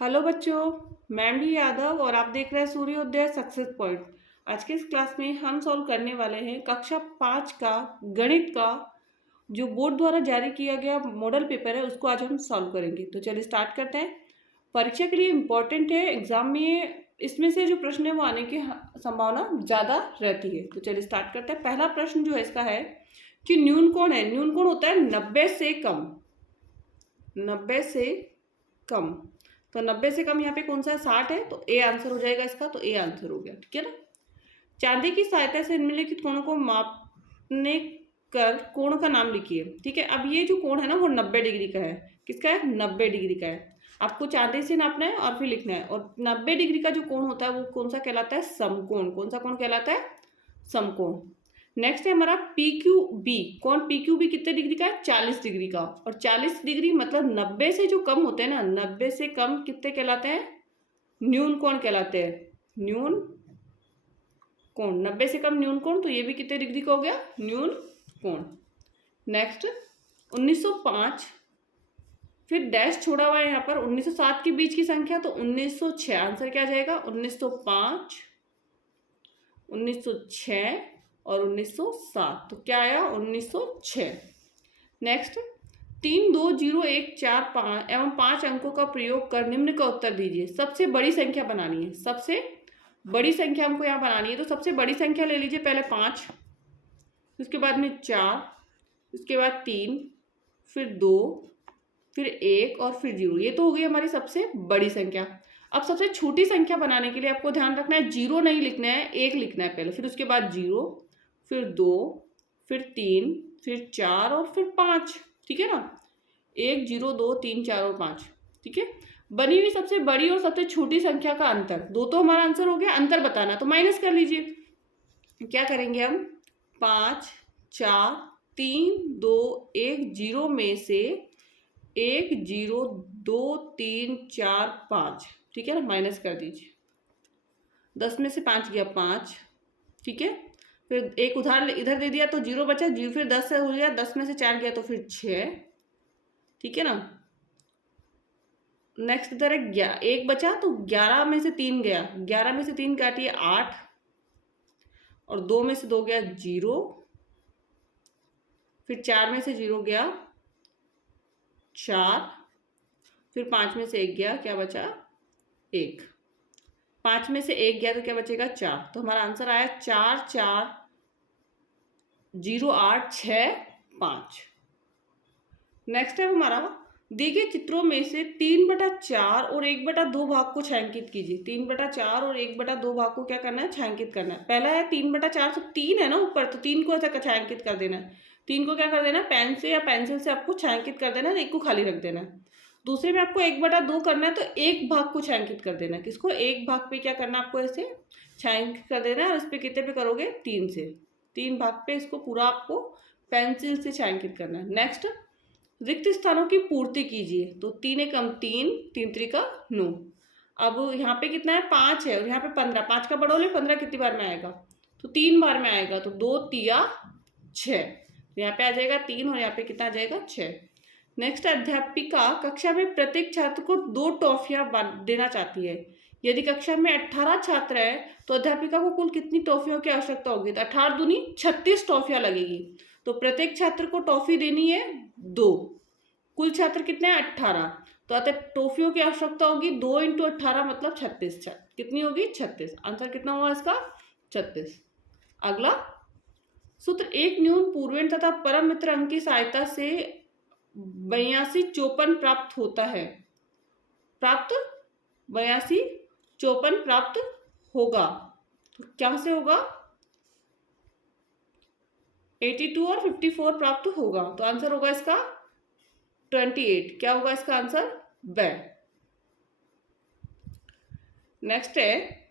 Hello बच्चों, मैं भी यादव और आप देख रहे हैं सूर्योदय सक्सेस पॉइंट। आज के इस क्लास में हम सॉल्व करने वाले हैं कक्षा 5 का गणित का जो बोर्ड द्वारा जारी किया गया मॉडल पेपर है, उसको आज हम सॉल्व करेंगे। तो चलिए स्टार्ट करते हैं। परीक्षा के लिए इम्पोर्टेंट है, एग्जाम में इसमें से जो प्रश्न है वो आने की संभावना ज़्यादा रहती है। तो चलिए स्टार्ट करते हैं। पहला प्रश्न जो है इसका है कि न्यून कोण है। न्यून कोण होता है 90 से कम, 90 से कम। तो 90 से कम यहाँ पे कौन सा है, 60 है, तो ए आंसर हो जाएगा इसका। तो ए आंसर हो गया, ठीक है ना। चांदी की सहायता से निम्नलिखित कोणों को मापने कर कोण का नाम लिखिए। ठीक है, अब ये जो कोण है ना वो 90 डिग्री का है। किसका है? 90 डिग्री का है। आपको चांदी से नापना है और फिर लिखना है। और 90 डिग्री का जो कोण होता है वो कौन सा कहलाता है? समकोण। कौन सा कोण कहलाता है? समकोण। नेक्स्ट है हमारा पी क्यू बी। कौन पी क्यू बी कितने डिग्री का है? 40 डिग्री का। और 40 डिग्री मतलब 90 से जो कम होते हैं ना, 90 से कम कितने कहलाते हैं? न्यून कोण कहलाते हैं। न्यून कोण, 90 से कम न्यून कोण। तो ये भी कितने डिग्री का हो गया? न्यून कोण। नेक्स्ट 1905, फिर डैश छोड़ा हुआ है यहाँ पर। 1907 के बीच की संख्या, तो 1906 आंसर क्या आ जाएगा? 1905, 1906 और 1907। तो क्या आया? 1906। नेक्स्ट 3, 2, 0, 1, 4, 5 एवं 5 अंकों का प्रयोग कर निम्न का उत्तर दीजिए। सबसे बड़ी संख्या बनानी है। सबसे बड़ी संख्या हमको यहाँ बनानी है। तो सबसे बड़ी संख्या ले लीजिए पहले 5, उसके बाद में 4, उसके बाद 3, फिर 2, फिर 1 और फिर 0। ये तो हो गई हमारी सबसे बड़ी संख्या। अब सबसे छोटी संख्या बनाने के लिए आपको ध्यान रखना है 0 नहीं लिखना है, 1 लिखना है पहले, फिर उसके बाद 0, फिर 2, फिर 3, फिर 4 और फिर 5। ठीक है ना। 1, 0, 2, 3, 4 और 5। ठीक है। बनी हुई सबसे बड़ी और सबसे छोटी संख्या का अंतर, दो तो हमारा आंसर हो गया। अंतर बताना तो माइनस कर लीजिए। क्या करेंगे हम? 5, 4, 3, 2, 1, 0 में से 1, 0, 2, 3, 4, 5। ठीक है ना, माइनस कर दीजिए। 10 में से 5 गया 5। ठीक है। फिर एक उधार इधर दे दिया तो 0 बचा, 0 फिर 10 से हो गया, 10 में से 4 गया तो फिर 6। ठीक है ना। नेक्स्ट इधर है 1 बचा, तो 11 में से 3 गया, 11 में से 3 काटिए 8, और 2 में से 2 गया 0, फिर 4 में से 0 गया 4, फिर 5 में से 1 गया, क्या बचा? 1। 5 में से 1 गया तो क्या बचेगा? 4। तो हमारा आंसर आया 4, 4, 0, 8, 6, 5। नेक्स्ट है हमारा, दिए गए चित्रों में से 3/4 और 1/2 भाग को छायांकित कीजिए। 3/4 और 1/2 भाग को क्या करना है? छायांकित करना है। पहला है 3/4, तो 3 है ना ऊपर, तो 3 को ऐसा छायांकित कर देना है। 3 को क्या कर देना है? पेन से या पेंसिल से आपको छायांकित कर देना है, 1 को खाली रख देना है। दूसरे में आपको 1/2 करना है, तो 1 भाग को छायांकित कर देना है। किसको? 1 भाग पे क्या करना है आपको? ऐसे छायांकित कर देना है। और इस पे कितने पे करोगे? 3 से। 3 भाग पे इसको पूरा आपको पेंसिल से छायांकित करना है। नेक्स्ट, रिक्त स्थानों की पूर्ति कीजिए। तो 3 एकम 3, 3 त्रिका 9। अब यहाँ पे कितना है? 5 है और यहाँ पे 15। 5 का बड़ोले 15 कितनी बार में आएगा? तो 3 बार में आएगा। तो 2 तिया 6। यहाँ पे आ जाएगा 3 और यहाँ पे कितना आ जाएगा? 6। नेक्स्ट, अध्यापिका कक्षा में प्रत्येक छात्र को 2 टॉफियां देना चाहती है। यदि कक्षा में 18 छात्र है तो अध्यापिका को कुल कितनी टॉफियों की आवश्यकता होगी? तो 18 दूनी 36 टॉफियां लगेगी। तो प्रत्येक छात्र को टॉफी देनी है 2। कुल छात्र कितने हैं? 18। तो अतः टॉफियों की आवश्यकता होगी 2 × 18 मतलब 36। कितनी होगी? 36। आंसर कितना हुआ इसका? 36। अगला सूत्र, एक न्यून पूर्वेण तथा परम मित्र अंक की सहायता से 82 54 प्राप्त होता है। प्राप्त 82 54 प्राप्त होगा। तो क्या से होगा? 82 और 54 प्राप्त होगा। तो आंसर होगा इसका 28। क्या होगा इसका आंसर? ब। नेक्स्ट है,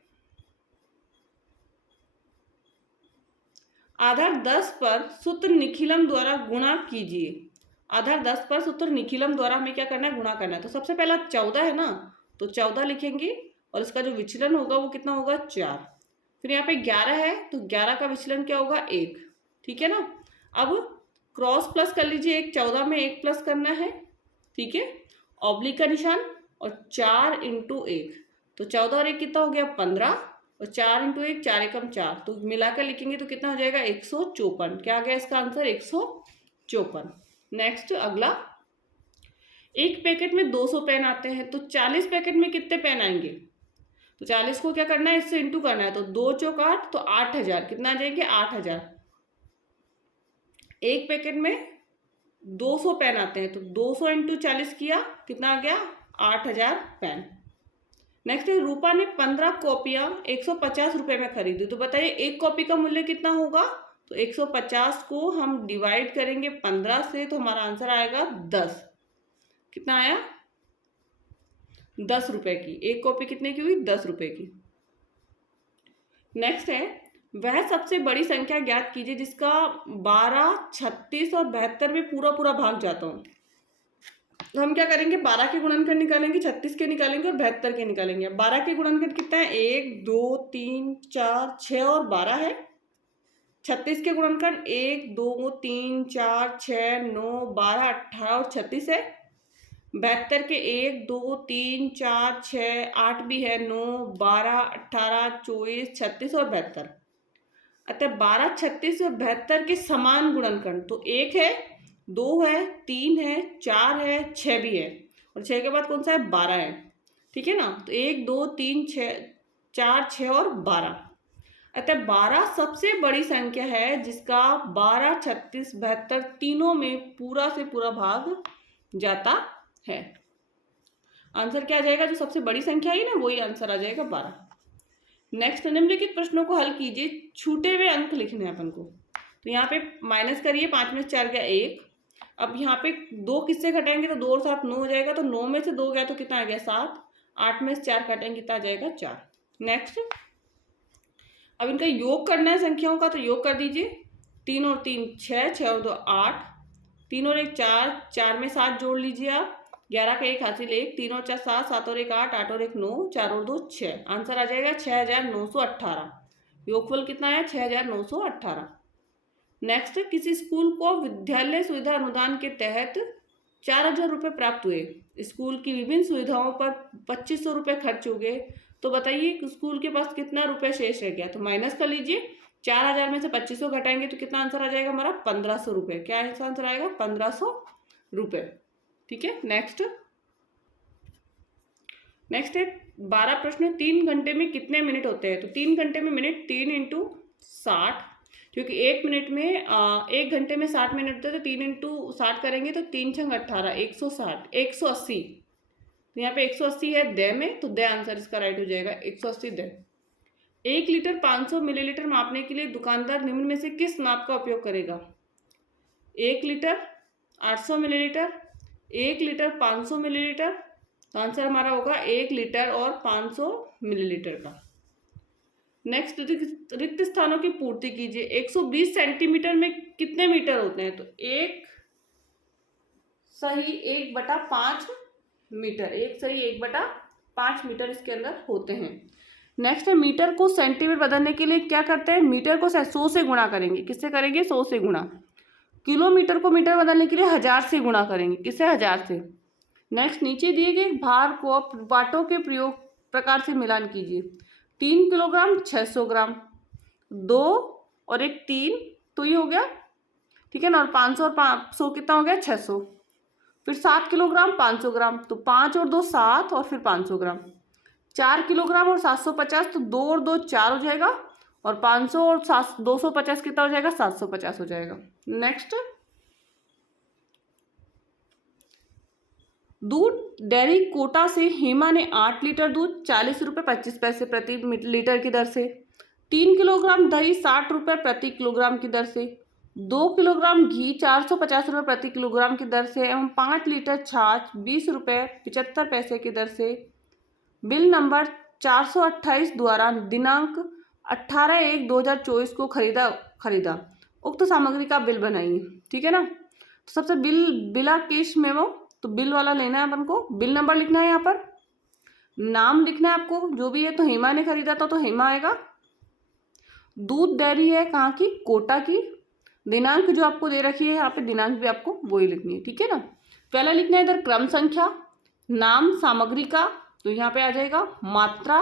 आधार 10 पर सूत्र निखिलम द्वारा गुणा कीजिए। आधार 10 पर सूत्र निखिलम द्वारा हमें क्या करना है? गुणा करना है। तो सबसे पहला 14 है ना, तो 14 लिखेंगे और इसका जो विचलन होगा वो कितना होगा? 4। फिर यहाँ पे 11 है, तो 11 का विचलन क्या होगा? 1। ठीक है ना। अब क्रॉस प्लस कर लीजिए, 14 में 1 प्लस करना है। ठीक है। ऑब्लिक का निशान, और 4 इंटू 1, तो 14 और 1 कितना हो गया 15, और 4 इंटू 1 4 एकम 4, तो मिलाकर लिखेंगे तो कितना हो जाएगा 154। क्या आ गया इसका आंसर 154। नेक्स्ट अगला, एक पैकेट में 200 पेन आते हैं, तो 40 पैकेट में कितने पेन आएंगे? तो 40 को क्या करना है, इससे इंटू करना है, तो 2 चौक 8, तो 8000, कितना आ जाएंगे 8000। एक पैकेट में 200 पेन आते हैं, तो 200 इंटू 40 किया, कितना आ गया 8000 पेन। नेक्स्ट है, रूपा ने 15 कॉपियां 150 रुपए में खरीदी, तो बताइए एक कॉपी का मूल्य कितना होगा? तो 150 को हम डिवाइड करेंगे 15 से, तो हमारा आंसर आएगा 10। कितना आया 10 रुपए की। एक कॉपी कितने की हुई 10 रुपए की। नेक्स्ट है, वह सबसे बड़ी संख्या ज्ञात कीजिए जिसका 12, 36 और 72 में पूरा पूरा भाग जाता हूँ। तो हम क्या करेंगे, 12 के गुणनखंड निकालेंगे, 36 के निकालेंगे और 72 के निकालेंगे। 12 के गुणनखंड कितना है, 1 2 3 4 6 और 12 है। 36 के गुणनखंड 1 2 3 4 6 9 12 18 और 36 है। 72 के 1 2 3 4 6 8 भी है, 9 12 18 24 36 और 72। अतः 12 36 और 72 के समान गुणनखंड, तो 1 है, 2 है, 3 है, 4 है, 6 भी है, और 6 के बाद कौन सा है 12 है। ठीक है ना, तो 1 2 3 6 4 6 और 12। अतः 12 सबसे बड़ी संख्या है जिसका 12 36 72 तीनों में पूरा से पूरा भाग जाता है। आंसर क्या आ जाएगा, जो सबसे बड़ी संख्या है ना वही आंसर आ जाएगा 12। नेक्स्ट, निम्नलिखित प्रश्नों को हल कीजिए, छूटे हुए अंक लिखने हैं अपन को। तो यहाँ पे माइनस करिए, 5 में से 4 गया 1। अब यहाँ पे 2 किससे घटाएंगे, तो 2 और 7 9 हो जाएगा, तो 9 में से 2 गया तो कितना आ गया 7। 8 में से 4 काटेंगे कितना आ जाएगा 4। नेक्स्ट, अब इनका योग करना है संख्याओं का, तो योग कर दीजिए। 3 और 3 6, 6 और 2 8, 3 और 1 4, 4 में 7 जोड़ लीजिए आप, 11 का 1 हासिल 1, 3 और 4 7, 7 और 1 8, 8 और 1 9, 4 और 2 6। आंसर आ जाएगा 6918। योगफल कितना है 6918। नेक्स्ट, किसी स्कूल को विद्यालय सुविधा अनुदान के तहत 4000 रुपये प्राप्त हुए। स्कूल की विभिन्न सुविधाओं पर 2500 रुपये खर्च हो गए, तो बताइए स्कूल के पास कितना रुपये शेष रह गया। तो माइनस कर लीजिए, 4000 में से 2500 घटाएंगे तो कितना आंसर आ जाएगा हमारा 1500 रुपये। क्या आंसर आएगा 1500 रुपये। ठीक है। नेक्स्ट है 12 प्रश्न, 3 घंटे में कितने मिनट होते हैं। तो 3 घंटे में मिनट 3 इंटू 60, क्योंकि 1 मिनट में 1 घंटे में 60 मिनट होते हैं, तो 3 इंटू 60 करेंगे तो 3 छंग 18, 160 180। तो यहाँ पे 180 है दे में, तो दे आंसर इसका राइट हो जाएगा 180 दे। 1 लीटर 500 मिलीलीटर मापने के लिए दुकानदार निम्न में से किस माप का उपयोग करेगा। 1 लीटर 800 मिलीलीटर, 1 लीटर 500 मिलीलीटर, तो आंसर हमारा होगा 1 लीटर और 500 मिलीलीटर का। नेक्स्ट, रिक्त स्थानों की पूर्ति कीजिए। 120 सेंटीमीटर में कितने मीटर होते हैं। तो 1 सही 1/5 मीटर, 1 सही 1/5 मीटर इसके अंदर होते हैं। नेक्स्ट है, मीटर को सेंटीमीटर बदलने के लिए क्या करते हैं, मीटर को 100 से गुणा करेंगे। किससे करेंगे 100 से गुणा। किलोमीटर को मीटर बदलने के लिए 1000 से गुणा करेंगे। किससे 1000 से। नेक्स्ट, नीचे दिए गए भार को वाटों के प्रयोग प्रकार से मिलान कीजिए। 3 किलोग्राम 600 ग्राम, 2 और 1 3, तो ये हो गया ठीक है ना, और 500 और 500 कितना हो गया 600। फिर 7 किलोग्राम 500 ग्राम, तो 5 और 2 7 और फिर 500 ग्राम। 4 किलोग्राम और 750, तो 2 और 2 4 हो जाएगा, और 500 और 250 कितना हो जाएगा 750 हो जाएगा। नेक्स्ट, दूध डेयरी कोटा से हेमा ने 8 लीटर दूध 40 रुपये 25 पैसे प्रति लीटर की दर से, 3 किलोग्राम दही 60 रुपये प्रति किलोग्राम की दर से, 2 किलोग्राम घी 450 रुपये प्रति किलोग्राम की दर से एवं 5 लीटर छाछ 20 रुपये 75 पैसे की दर से बिल नंबर 428 द्वारा दिनांक 18/1/2024 को खरीदा उक्त सामग्री का बिल बनाइए। ठीक है ना। तो सबसे बिला केश मेमो, तो बिल वाला लेना है अपन को, बिल नंबर लिखना है, यहाँ पर नाम लिखना है आपको जो भी है। तो हेमा ने खरीदा था तो हेमा आएगा। दूध डेयरी है कहाँ की, कोटा की। दिनांक जो आपको दे रखी है यहाँ पे दिनांक भी आपको वही लिखनी है। ठीक है ना। पहला लिखना है इधर क्रम संख्या, नाम सामग्री का, तो यहाँ पे आ जाएगा मात्रा,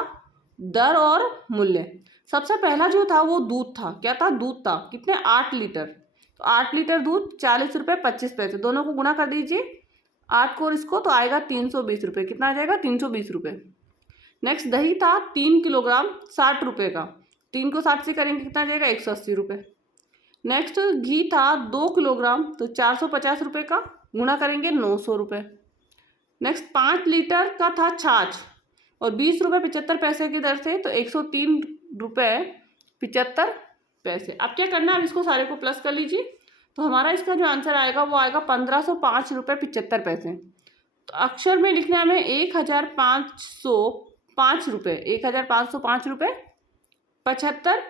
दर और मूल्य। सबसे पहला जो था वो दूध था। क्या था? दूध था। कितने? 8 लीटर। तो 8 लीटर दूध 40 रुपये 25 पैसे, दोनों को गुणा कर दीजिए 8 को और इसको, तो आएगा 320 रुपये। कितना आ जाएगा? 320 रुपये। नेक्स्ट दही था 3 किलोग्राम 60 रुपये का, 3 को 60 से करेंगे कितना आ जाएगा? 180 रुपये। नेक्स्ट घी था 2 किलोग्राम, तो 450 रुपये का, गुणा करेंगे 900 रुपये। नेक्स्ट 5 लीटर का था छाछ और 20 रुपये 75 पैसे की दर से, तो 103 रुपये 75 पैसे। अब क्या करना है? अब इसको सारे को प्लस कर लीजिए, तो हमारा इसका जो आंसर आएगा वो आएगा 1505 रुपये 75 पैसे। तो अक्षर में लिखना है हमें 1505 रुपये, 1505 रुपये 75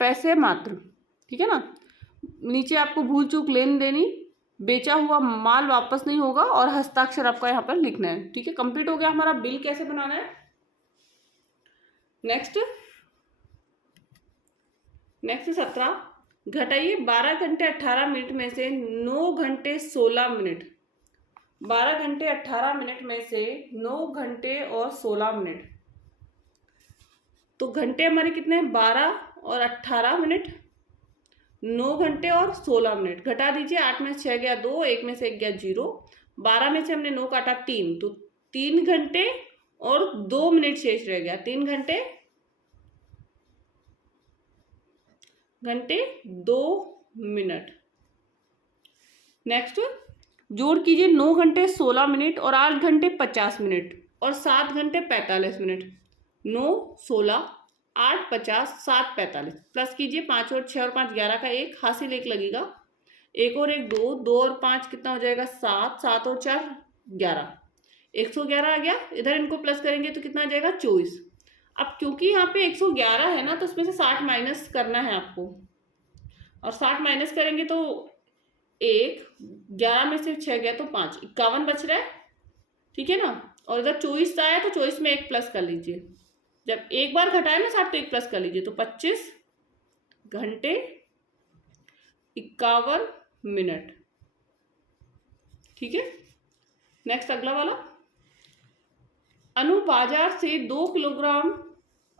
पैसे मात्र। ठीक है ना। नीचे आपको भूल चूक लेन देनी, बेचा हुआ माल वापस नहीं होगा और हस्ताक्षर आपका यहाँ पर लिखना है। ठीक है, कंप्लीट हो गया हमारा बिल कैसे बनाना है। नेक्स्ट 17, घटाइए 12 घंटे 18 मिनट में से 9 घंटे 16 मिनट। 12 घंटे 18 मिनट में से 9 घंटे और 16 मिनट, तो घंटे हमारे कितने हैं? 12 और 18 मिनट, 9 घंटे और 16 मिनट। घटा दीजिए, 8 में से 6 गया 2, 1 में से 1 गया 0, 12 में से हमने 9 काटा 3, तो 3 घंटे और 2 मिनट शेष रह गया। 3 घंटे 2 मिनट। नेक्स्ट जोड़ कीजिए 9 घंटे 16 मिनट और 8 घंटे 50 मिनट और 7 घंटे 45 मिनट। 9 16 8 50 7 45, प्लस कीजिए 5 और 6 और 5 11 का 1, हासिल 1 लगेगा, 1 और 1 2, 2 और 5 कितना हो जाएगा? 7, 7 और 4 11, 111 आ गया। इधर इनको प्लस करेंगे तो कितना आ जाएगा? 24। अब क्योंकि यहाँ पे 111 है ना, तो उसमें से 60 माइनस करना है आपको, और 60 माइनस करेंगे तो 1, 11 में से 6 गया तो 5, 51 बच रहा है। ठीक है ना। और इधर 24 आया तो 24 में 1 प्लस कर लीजिए, जब एक बार घटाए ना 60 तो 1 प्लस कर लीजिए, तो 25 घंटे 51 मिनट। ठीक है। नेक्स्ट अगला वाला, अनु बाजार से 2 किलोग्राम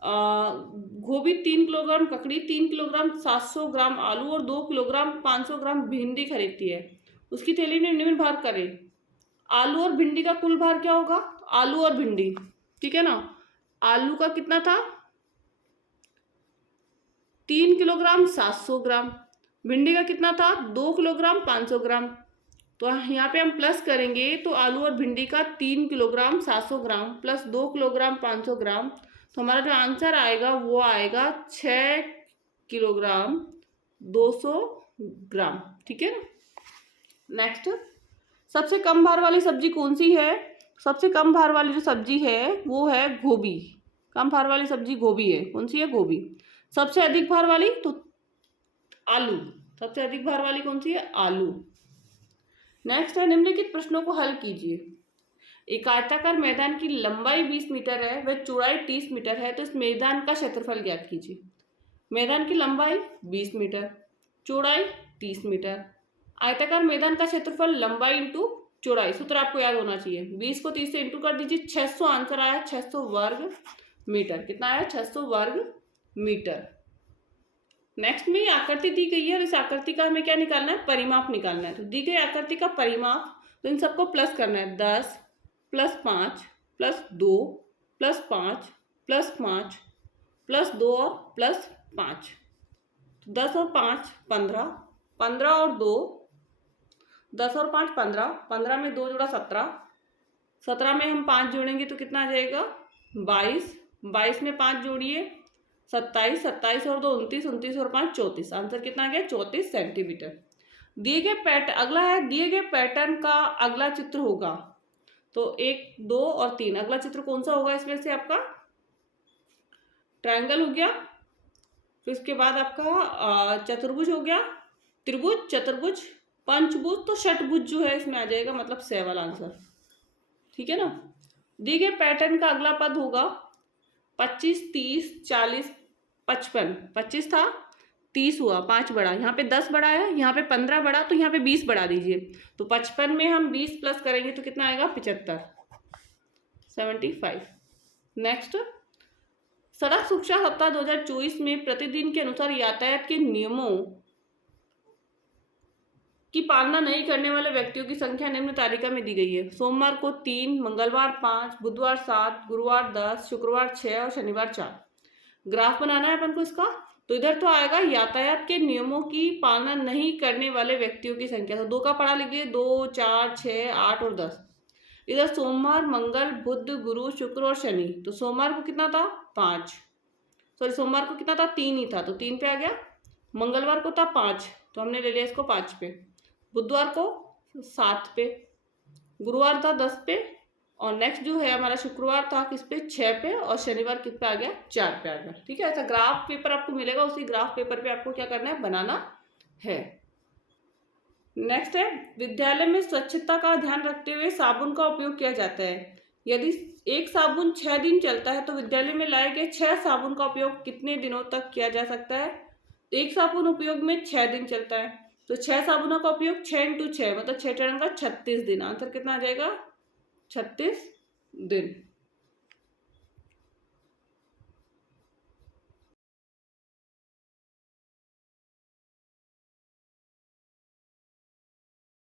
गोभी, 3 किलोग्राम ककड़ी, 3 किलोग्राम 700 ग्राम आलू और 2 किलोग्राम 500 ग्राम भिंडी खरीदती है। उसकी थैली में निम्न भार करें। आलू और भिंडी का कुल भार क्या होगा? आलू और भिंडी, ठीक है ना। आलू का कितना था? 3 किलोग्राम 700 ग्राम। भिंडी का कितना था? 2 किलोग्राम 500 ग्राम। तो यहाँ पे हम प्लस करेंगे, तो आलू और भिंडी का 3 किलोग्राम 700 ग्राम प्लस 2 किलोग्राम 500 ग्राम, तो हमारा जो आंसर आएगा वो आएगा 6 किलोग्राम 200 ग्राम। ठीक है ना। नेक्स्ट, सबसे कम भार वाली सब्जी कौन सी है? सबसे कम भार वाली जो सब्जी है वो है गोभी। कम भार वाली सब्जी गोभी है। कौन सी है? गोभी। सबसे अधिक भार वाली तो आलू। सबसे अधिक भार वाली कौन सी है? आलू। नेक्स्ट है, निम्नलिखित प्रश्नों को हल कीजिए। एक आयताकार मैदान की लंबाई 20 मीटर है, वह चौड़ाई 30 मीटर है, तो इस मैदान का क्षेत्रफल ज्ञात कीजिए। मैदान की लंबाई 20 मीटर, चौड़ाई 30 मीटर। आयताकार मैदान का क्षेत्रफल लंबाई इंटू चौड़ाई, सूत्र आपको याद होना चाहिए। 20 को 30 से इंटू कर दीजिए, 600 आंसर आया, 600 वर्ग मीटर। कितना आया? 600 वर्ग मीटर। नेक्स्ट में आकृति दी गई है और इस आकृति का हमें क्या निकालना है? परिमाप निकालना है। तो दी गई आकृति का परिमाप, तो इन सबको प्लस करना है। 10 plus 5 plus 2 plus 5 plus 5 plus 2 और प्लस 5, 10 और 5 15, 15 और 2 10 और 5 15, 15 में 2 जोड़ा 17, 17 में हम 5 जोड़ेंगे तो कितना आ जाएगा? 22, 22 में 5 जोड़िए 27, 27 और 2 29, 29 और 5 34। आंसर कितना आ गया? 34 सेंटीमीटर। दिए गए पैटर्न, अगला है दिए गए पैटर्न का अगला चित्र होगा। तो 1 2 और 3, अगला चित्र कौन सा होगा इसमें से? आपका ट्रायंगल हो गया, फिर इसके बाद आपका चतुर्भुज हो गया, त्रिभुज, चतुर्भुज, पंचभुज, तो षटभुज जो है इसमें आ जाएगा, मतलब स वाला आंसर। ठीक है ना। दिए गए पैटर्न का अगला पद होगा 25 30 40 55। 25 था, 30 हुआ, 5 बढ़ा, यहाँ पे 10 बढ़ा है, यहाँ पे 15 बढ़ा, तो यहाँ पे 20 बढ़ा दीजिए। तो 55 में हम 20 प्लस करेंगे तो कितना आएगा? 75, 75। नेक्स्ट, सड़क सुरक्षा सप्ताह 2024 में प्रतिदिन के अनुसार यातायात के नियमों की पालना नहीं करने वाले व्यक्तियों की संख्या निम्न तालिका में दी गई है। सोमवार को 3, मंगलवार 5, बुधवार 7, गुरुवार 10, शुक्रवार 6 और शनिवार 4। ग्राफ बनाना है अपन को इसका। तो इधर तो आएगा यातायात के नियमों की पालना नहीं करने वाले व्यक्तियों की संख्या, तो 2 का पढ़ा लीजिए, 2, 4, 6, 8 और 10। इधर सोमवार, मंगल, बुध, गुरु, शुक्र और शनि, तो सोमवार को कितना था? 5, सॉरी सोमवार को कितना था? 3 ही था, तो 3 पे आ गया। मंगलवार को था 5, तो हमने ले लिया इसको 5 पे। बुधवार को 7 पे, गुरुवार था 10 पे, और नेक्स्ट जो है हमारा शुक्रवार था किस पे? 6 पे, और शनिवार किस पे आ गया? 4 पे आ गया। ठीक है, ऐसा ग्राफ पेपर आपको मिलेगा, उसी ग्राफ पेपर पे आपको क्या करना है? बनाना है। नेक्स्ट है, विद्यालय में स्वच्छता का ध्यान रखते हुए साबुन का उपयोग किया जाता है। यदि एक साबुन 6 दिन चलता है तो विद्यालय में लाए गए 6 साबुन का उपयोग कितने दिनों तक किया जा सकता है? एक साबुन उपयोग में 6 दिन चलता है, तो 6 साबुनों का उपयोग 6 × 6 मतलब 6 का 36 दिन। आंसर कितना आ जाएगा? 36 दिन।